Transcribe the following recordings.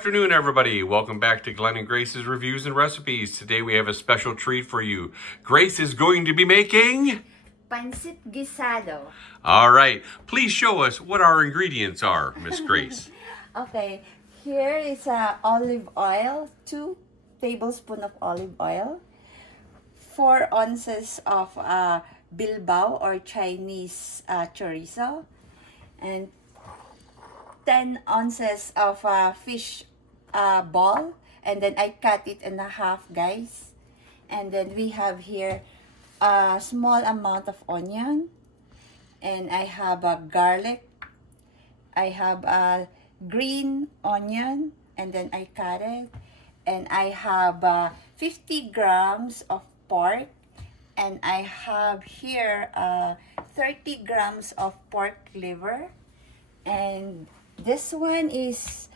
afternoon, everybody. Welcome back to Glenn and Grace's Reviews and Recipes. Today we have a special treat for you. Grace is going to be making Pancit Gisado. All right. Please show us what our ingredients are, Miss Grace. Okay, here is olive oil, 2 tablespoons of olive oil, 4 ounces of Bilbao or Chinese chorizo, and 10 ounces of fish ball, and then I cut it in half, guys. And then we have here a small amount of onion, and I have a garlic, I have a green onion, and then I cut it, and I have 50 grams of pork, and I have here 30 grams of pork liver, and this one is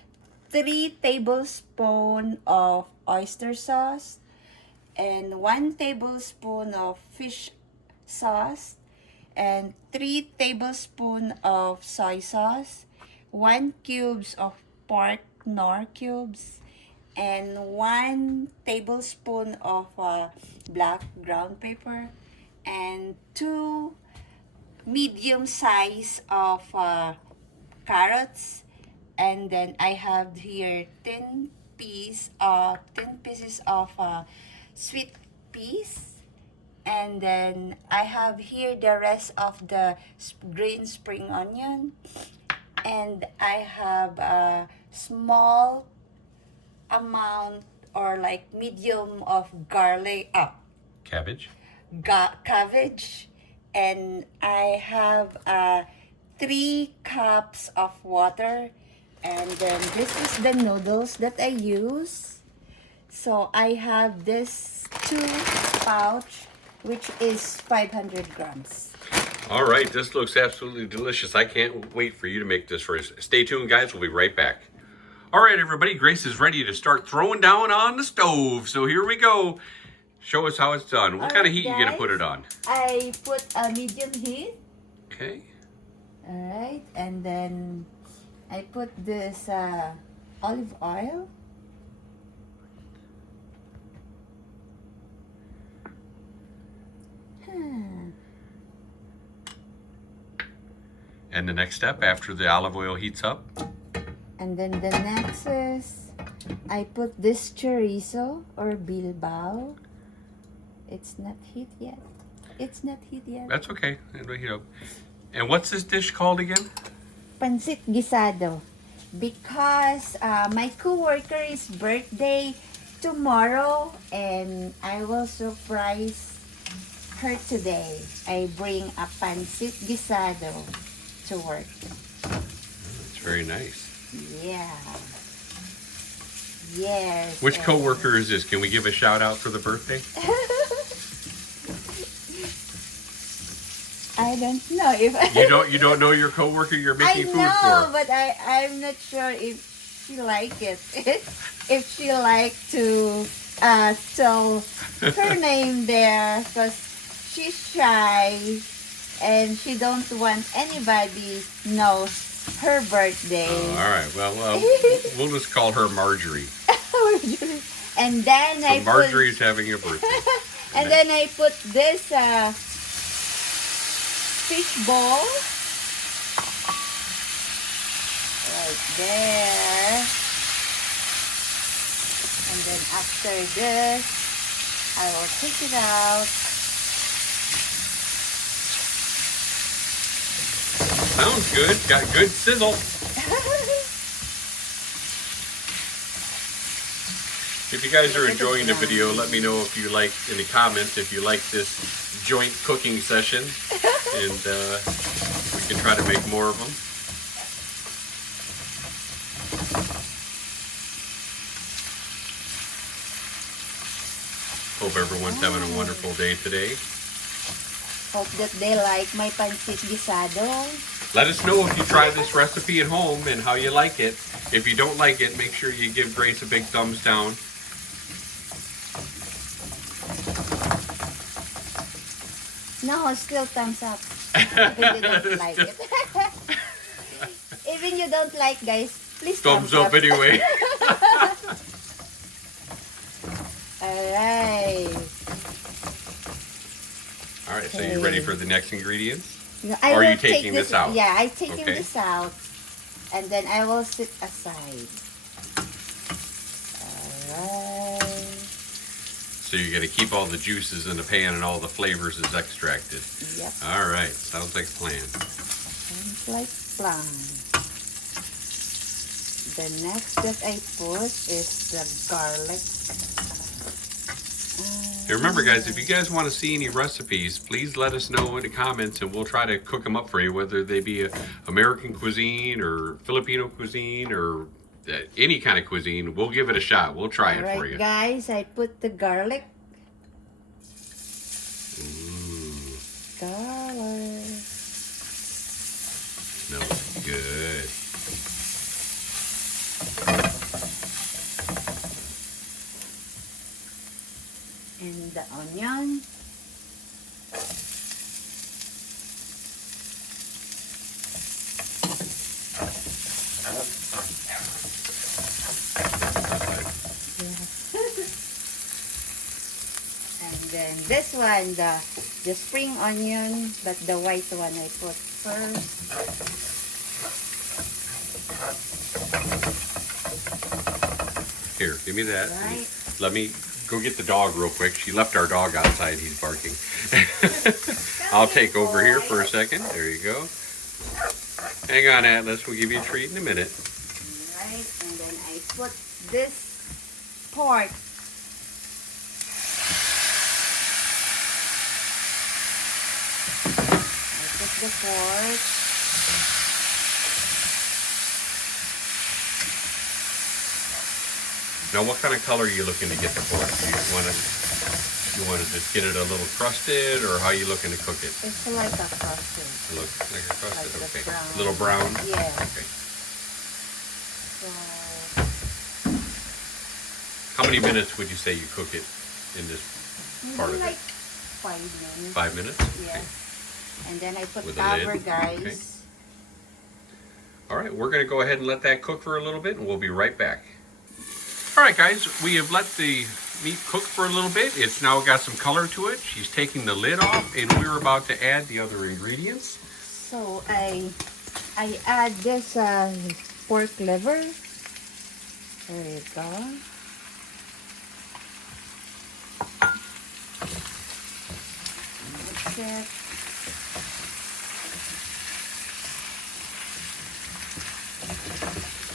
3 tablespoons of oyster sauce, and 1 tablespoon of fish sauce, and 3 tablespoons of soy sauce, 1 cubes of pork nor cubes, and 1 tablespoon of black ground pepper, and 2 medium size of carrots, and then I have here 10 pieces of sweet peas, and then I have here the rest of the green spring onion, and I have a small amount or like medium of garlic, Cabbage. cabbage, and I have 3 cups of water, and then this is the noodles that I use. So I have this 2 pouch, which is 500 grams. All right. This looks absolutely delicious. I can't wait for you to make this for us. Stay tuned, guys. We'll be right back. All right, everybody. Grace is ready to start throwing down on the stove. So here we go. Show us how it's done. What kind of heat you going to put it on? I put a medium heat. Okay. Alright, and then I put this olive oil. And the next step after the olive oil heats up? And then the next is I put this chorizo or Bilbao. It's not heat yet. That's okay. It'll heat up. And what's this dish called again? Pancit Gisado. Because my co-worker's birthday tomorrow, and I will surprise her today. I bring a Pancit Gisado to work. That's very nice. Yeah. Yes. Which co-worker is this? Can we give a shout out for the birthday? I don't know if You don't know your coworker you're making food I know, for. but I'm not sure if she like it. If she like to tell her name there, because she's shy and she don't want anybody knows her birthday. Oh, all right. Well, we'll just call her Marjorie. And then So Marjorie's having a birthday. and then I put this fish ball right there, and then after this I will take it out. Sounds good. Got good sizzle. If you guys are enjoying the video, let me know if you like in the comments if you like this joint cooking session, and we can try to make more of them. Hope everyone's having a wonderful day today. Hope that they like my Pancit Gisado. Let us know if you try this recipe at home and how you like it. If you don't like it, make sure you give Grace a big thumbs down. No, still thumbs up. Even you don't like it. Even you don't like, guys, please Thumbs up anyway. Alright. All right, so you ready for the next ingredients? No, Or are will you taking take this out? Yeah, I'm taking Okay. this out. And then I will sit aside. Alright. So you're gonna keep all the juices in the pan and all the flavors is extracted. Yep. All right, sounds like a plan. Sounds like plan. The next that I put is the garlic. Hey, remember, guys, if you guys want to see any recipes, please let us know in the comments, and we'll try to cook them up for you, whether they be American cuisine or Filipino cuisine or any kind of cuisine. We'll give it a shot. We'll try it for Alright, you. guys, I put the garlic. Ooh, Garlic. smells good. And the onion. And then this one, the spring onion, but the white one I put first. Here, give me that. Right. Let me go get the dog real quick. She left our dog outside. He's barking. I'll take over here for a second. There you go. Hang on, Atlas. We'll give you a treat in a minute. Right, and then I put this pork. I put the pork. Now, what kind of color are you looking to get the pork? Do you want to just get it a little crusted, or how are you looking to cook it? It's like a crusted. It looks like a crusted. Like the Okay. brown. A little brown. Yeah. Okay. So, How many minutes would you say you cook it in this part maybe of like it? 5 minutes. 5 minutes. Yeah. And then I put With a cover, lid. guys. Okay. All right, we're going to go ahead and let that cook for a little bit, and we'll be right back. All right, guys, we have let the meat cook for a little bit. It's now got some color to it. She's taking the lid off, and we're about to add the other ingredients. So I add this pork liver. There you go. Mix it.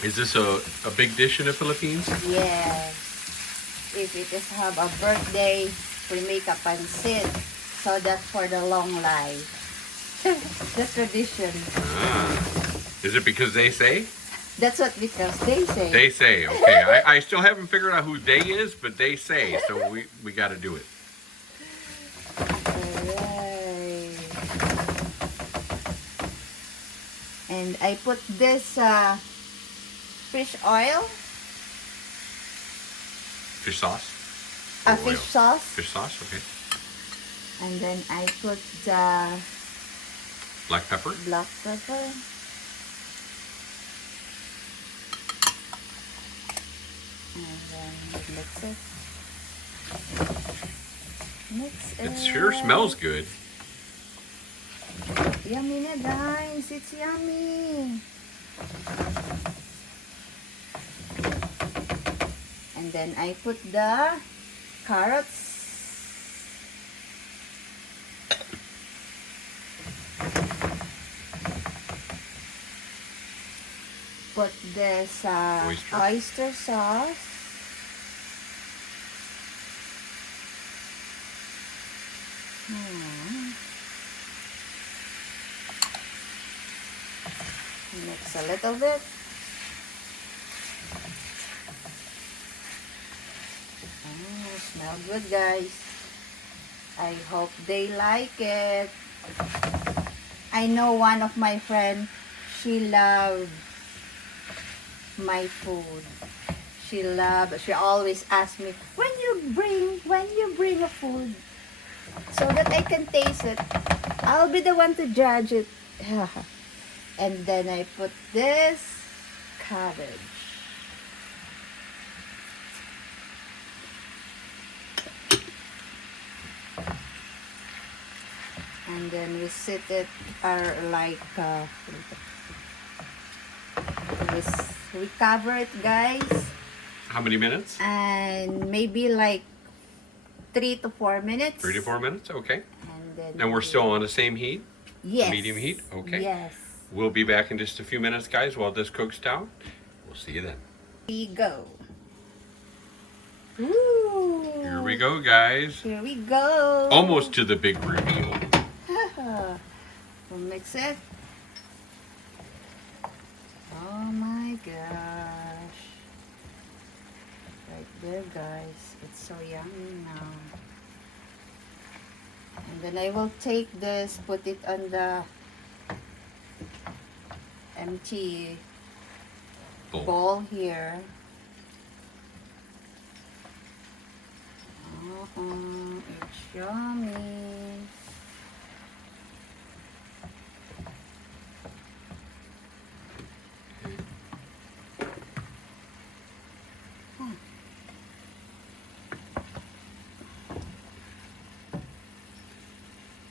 Is this a big dish in the Philippines? Yes. If it is have a birthday, we make a pancit. So that's for the long life. The tradition. Ah. Is it because they say? That's what because they say. They say, okay. I still haven't figured out who they is, but they say, so we got to do it. Alright. And I put this fish oil, Fish sauce? a Or fish oil? sauce, Fish sauce, okay. and then I put the Black pepper? black pepper. And then mix it. Mix it. It sure smells good. Yummy na guys, it's yummy. And then I put the carrots. Put this oyster sauce. Mix a little bit. Smell good, guys. I hope they like it. I know one of my friends, she loved my food. She always asks me, when you bring a food, so that I can taste it. I'll be the one to judge it. And then I put this cabbage. And then we set it like we cover it, guys, How many minutes? and maybe like 3 to 4 minutes. 3 to 4 minutes, okay. And then And we're still on the same heat? yes, Medium heat? Okay. Yes. We'll be back in just a few minutes, guys, while this cooks down. We'll see you then. Here we go. Ooh. Here we go, guys. Here we go. Almost to the big reveal. We'll mix it. Oh my gosh. Right there, guys. It's so yummy now. And then I will take this, put it on the empty bowl here. It's yummy.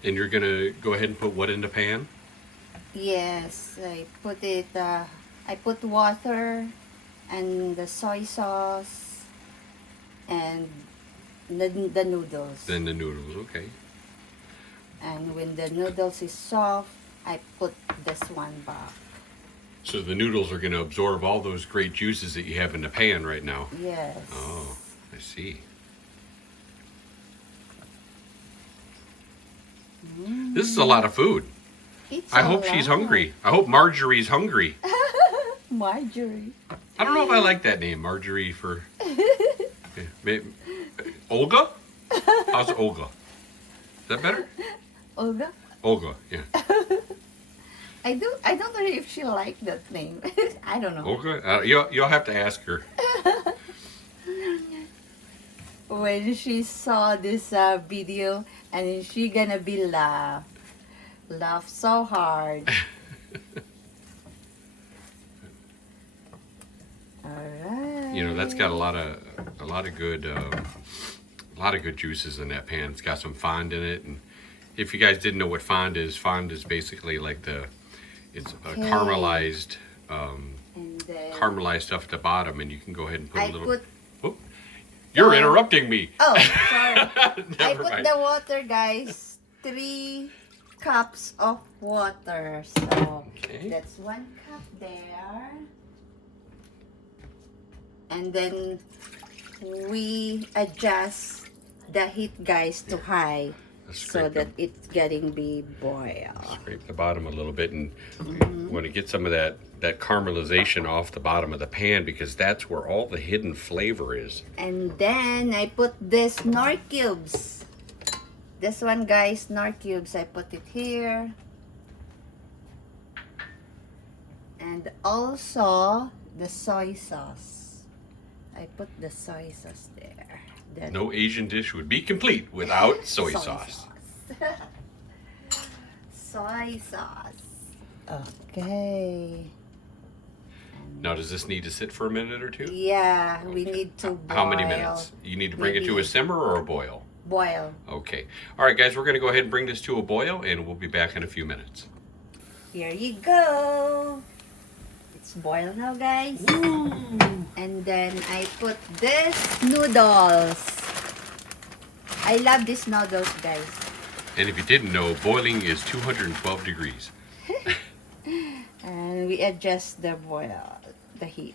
And you're gonna go ahead and put what in the pan? Yes, I put it, I put water and the soy sauce and the noodles. Then the noodles, okay. And when the noodles is soft, I put this one back. So the noodles are gonna absorb all those great juices that you have in the pan right now. Yes. Oh, I see. This is a lot of food. It's I a hope she's lot. hungry. I hope Marjorie's hungry. Marjorie. I don't know if I like that name, Marjorie for... Olga? How's Olga? Is that better? Olga? Olga, yeah. I don't know if she liked that name. I don't know. Olga? You'll have to ask her. When she saw this video, and she gonna be laugh so hard. All right. You know, that's got a lot of good juices in that pan. It's got some fond in it, and if you guys didn't know what fond is basically like it's caramelized And then caramelized stuff at the bottom, and you can go ahead and put a little. Whoop. You're interrupting me. Oh, sorry. I Never put mind. the water, guys. 3 cups of water. So Okay. that's 1 cup there. And then we adjust the heat, guys, to high. So that it's getting be boiled. Scrape the bottom a little bit, and you want to get some of that caramelization off the bottom of the pan, because that's where all the hidden flavor is. And then I put this nor cubes. This one, guys, nor cubes. I put it here. And also the soy sauce. I put the soy sauce there. Then No Asian dish would be complete without soy sauce. Soy sauce. Okay. Now, does this need to sit for a minute or 2? Yeah, we need to boil. How many minutes? You need to bring it to a Maybe- simmer or a boil? Boil. Okay. All right, guys, we're going to go ahead and bring this to a boil, and we'll be back in a few minutes. Here you go. It's boiled now, guys. Ooh. And then I put this noodles. I love these noodles, guys. And if you didn't know, boiling is 212 degrees. And we adjust the heat.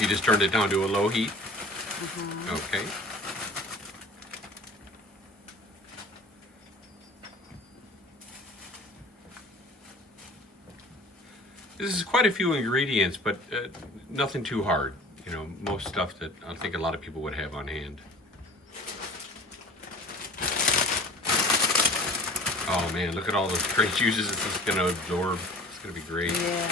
You just turned it down to a low heat? Okay. This is quite a few ingredients, but nothing too hard. You know, most stuff that I think a lot of people would have on hand. Oh man, look at all those great juices it's just going to absorb. It's going to be great. Yeah.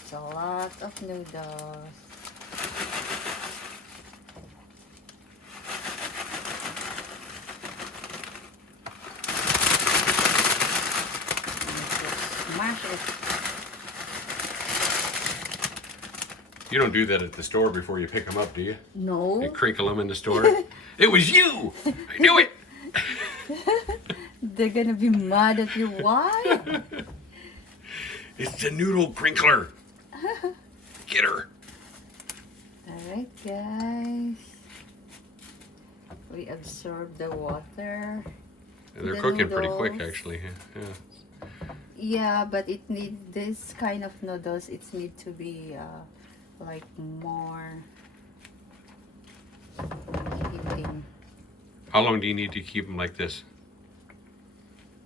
It's a lot of noodles. Mash it. You don't do that at the store before you pick them up, do you? No. You crinkle them in the store. It was you! I knew it! They're gonna be mad at you. Why? It's the noodle crinkler. Get her. Alright, guys. We absorb the water. And they're The cooking pretty quick, noodles. actually. Yeah. Yeah, but it needs this kind of noodles. It needs to be like more heating. How long do you need to keep them like this?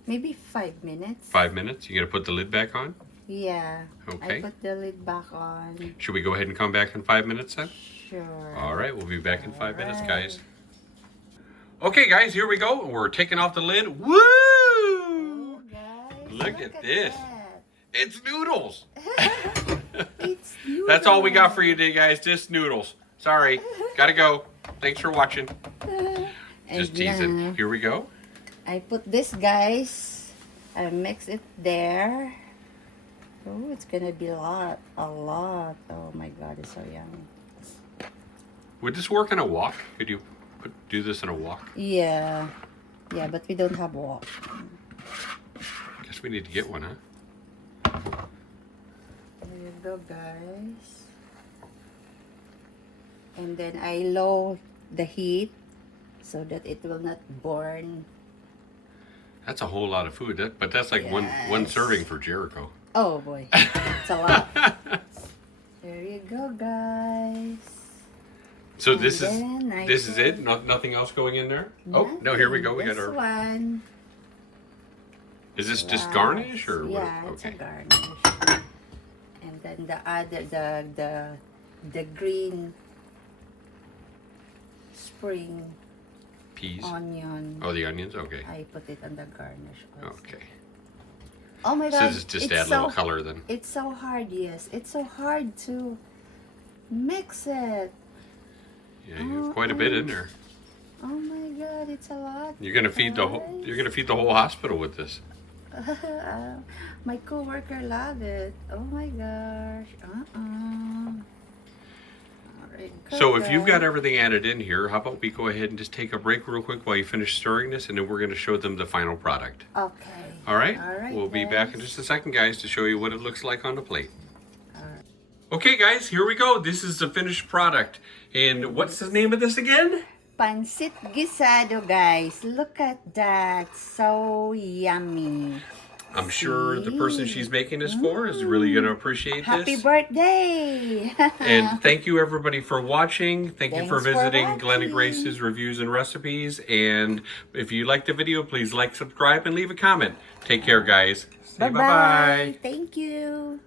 Maybe 5 minutes. 5 minutes? You gonna put the lid back on? Yeah. Okay. I put the lid back on. Should we go ahead and come back in 5 minutes then? Sure. All right, we'll be back in 5 minutes, Alright. guys. Okay, guys, here we go. We're taking off the lid. Woo! Oh, guys, Look at this. that. It's noodles. It's noodles. That's all we got for you today, guys. Just noodles. Sorry. Gotta go. Thanks for watching. Just And teasing. now, Here we go. I put this, guys. I mix it there. Oh, it's gonna be a lot. Oh my God, it's so yummy. Would this work in a wok? Could you do this in a wok? Yeah, but we don't have wok. Guess we need to get one, huh? There you go, guys. And then I low the heat so that it will not burn. That's a whole lot of food. But that's like one Yes. serving for Jericho. Oh boy, it's a lot. There you go, guys. So And this then I is it? put- Nothing else going in there? Oh, no, here we go. We got This our... one. Is this just Yes. garnish or what? Yeah, it's a Okay. garnish. And then the other, the green spring Peas. onion. Oh, the onions? Okay. I put it on the garnish also. Okay. Oh my So God! this just it's add a little color then. It's so hard. Yes, it's so hard to mix it. Yeah, you have quite a bit in there. Oh my God! It's a lot. You're gonna feed the whole. You're gonna feed the whole hospital with this. My coworker love it. Oh my gosh. Alright, So if you've got guys. everything added in here, how about we go ahead and just take a break real quick while you finish stirring this, and then we're gonna show them the final product. Okay. All right? Alright, We'll be back in guys. just a second, guys, to show you what it looks like on the plate. Alright. Okay, guys, here we go. This is the finished product. And what's the name of this again? Pancit Gisado, guys. Look at that. So yummy. I'm sure the person she's making this for is really going to appreciate Happy this. birthday. And thank you, everybody, for watching. Thank you for Thanks for visiting Glenn and watching. Grace's Reviews and Recipes. And if you liked the video, please like, subscribe, and leave a comment. Take care, guys. Say Bye-bye. Thank you.